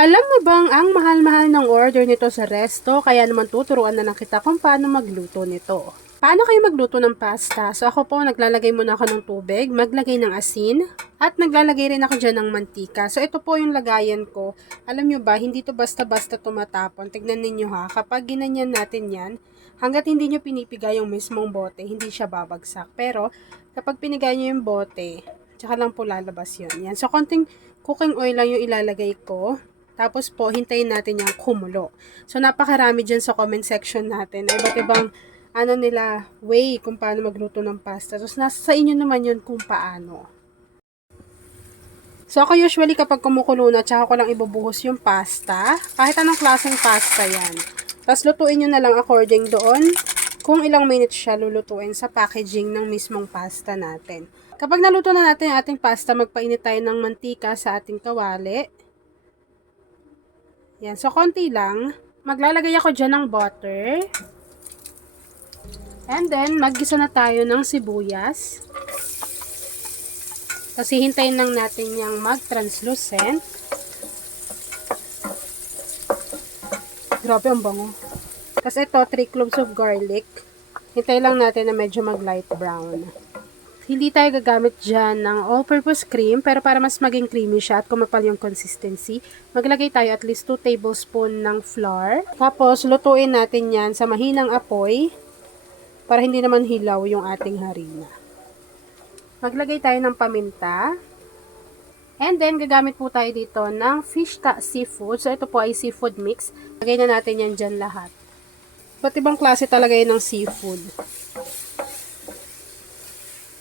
Alam mo bang ang mahal-mahal ng order nito sa resto, kaya naman tuturuan na lang kita kung paano magluto nito. Paano kayo magluto ng pasta? So ako po, naglalagay muna ako ng tubig, maglagay ng asin, at naglalagay rin ako dyan ng mantika. So ito po yung lagayan ko. Alam nyo ba, hindi to basta-basta tumatapon. Tignan ninyo ha, kapag ginanyan natin yan, hanggat hindi nyo pinipiga yung mismong bote, hindi siya babagsak. Pero kapag pinigay nyo yung bote, tsaka lang po lalabas yun. Yan. So konting cooking oil lang yung ilalagay ko. Tapos po, hintayin natin yung kumulo. So, napakarami dyan sa comment section natin. Iba't ibang, way kung paano magluto ng pasta. Tapos, nasa sa inyo naman yun kung paano. So, ako usually kapag kumukulo na, tsaka ko lang ibubuhos yung pasta. Kahit anong klaseng pasta yan. Tapos, lutuin nyo na lang according doon kung ilang minutes siya lulutuin sa packaging ng mismong pasta natin. Kapag naluto na natin yung ating pasta, magpainit tayo ng mantika sa ating kawali. Yan. So, konti lang. Maglalagay ako dyan ng butter. And then, maggisa na tayo ng sibuyas. Tapos, hihintayin lang natin yung mag-translucent. Grabe, ang bango. Tapos, ito, 3 cloves of garlic. Hintayin lang natin na medyo mag-light brown. Hindi tayo gagamit dyan ng all-purpose cream, pero para mas maging creamy siya at kumapal yung consistency, maglagay tayo at least 2 tablespoon ng flour. Tapos, lutuin natin yan sa mahinang apoy para hindi naman hilaw yung ating harina. Maglagay tayo ng paminta. And then, gagamit po tayo dito ng fish seafood. So, ito po ay seafood mix. Lagay na natin yan dyan lahat. Ba't ibang klase talaga yun ng seafood?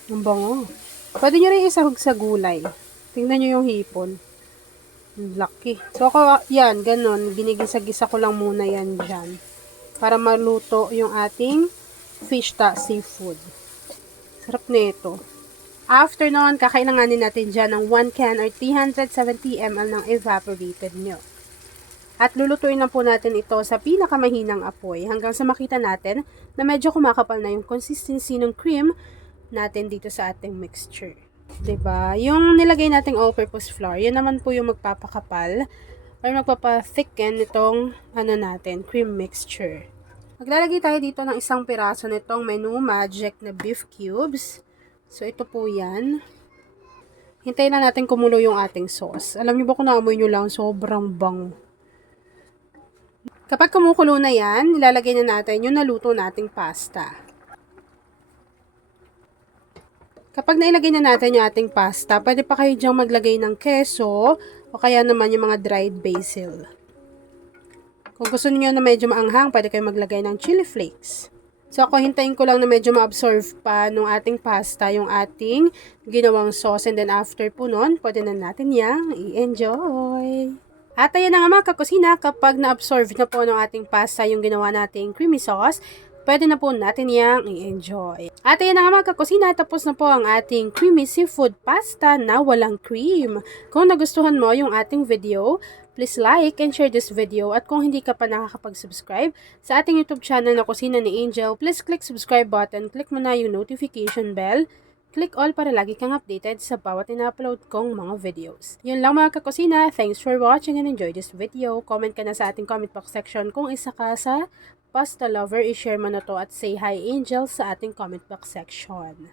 Ang bango. Pwede nyo rin isahog sa gulay. Tingnan nyo yung hipon. Laki. So, ako, yan, ganun. Ginigisa-gisa ko lang muna yan dyan. Para maluto yung ating fish seafood. Sarap na ito. After nun, kakailanganin natin dyan ng 1 can or 370 ml ng evaporated milk. At lulutuin lang po natin ito sa pinakamahinang apoy hanggang sa makita natin na medyo kumakapal na yung consistency ng cream natin dito sa ating mixture. 'Di ba? Yung nilagay nating all-purpose flour, yan naman po yung magpapakapal or magpapa-thicken nitong natin, cream mixture. Maglalagay tayo dito ng isang piraso nitong Menu Magic na beef cubes. So ito po yan. Hintayin na natin kumulo yung ating sauce. Alam niyo ba kung naamoy niyo lang, sobrang bango. Kapag kumukulo na yan, nilalagay na natin yung naluto nating pasta. Kapag nailagay na natin yung ating pasta, pwede pa kayo dyang maglagay ng keso o kaya naman yung mga dried basil. Kung gusto niyo na medyo maanghang, pwede kayo maglagay ng chili flakes. So ako hintayin ko lang na medyo ma-absorb pa nung ating pasta yung ating ginawang sauce, and then after po nun, pwede na natin yang i-enjoy. At ayan na nga mga kakusina, kapag na-absorb na po ng ating pasta yung ginawa nating creamy sauce, pwede na po natin yang i-enjoy. At ayan na nga mga kakusina, tapos na po ang ating creamy seafood pasta na walang cream. Kung nagustuhan mo yung ating video, please like and share this video. At kung hindi ka pa nakakapag-subscribe sa ating YouTube channel na Kusina ni Angel, please click subscribe button, click mo na yung notification bell, click all para lagi kang updated sa bawat ina-upload kong mga videos. Yun lang mga kakusina, thanks for watching and enjoy this video. Comment ka na sa ating comment box section kung isa ka sa pasta lover, i-share mo na to at say hi Angel sa ating comment box section.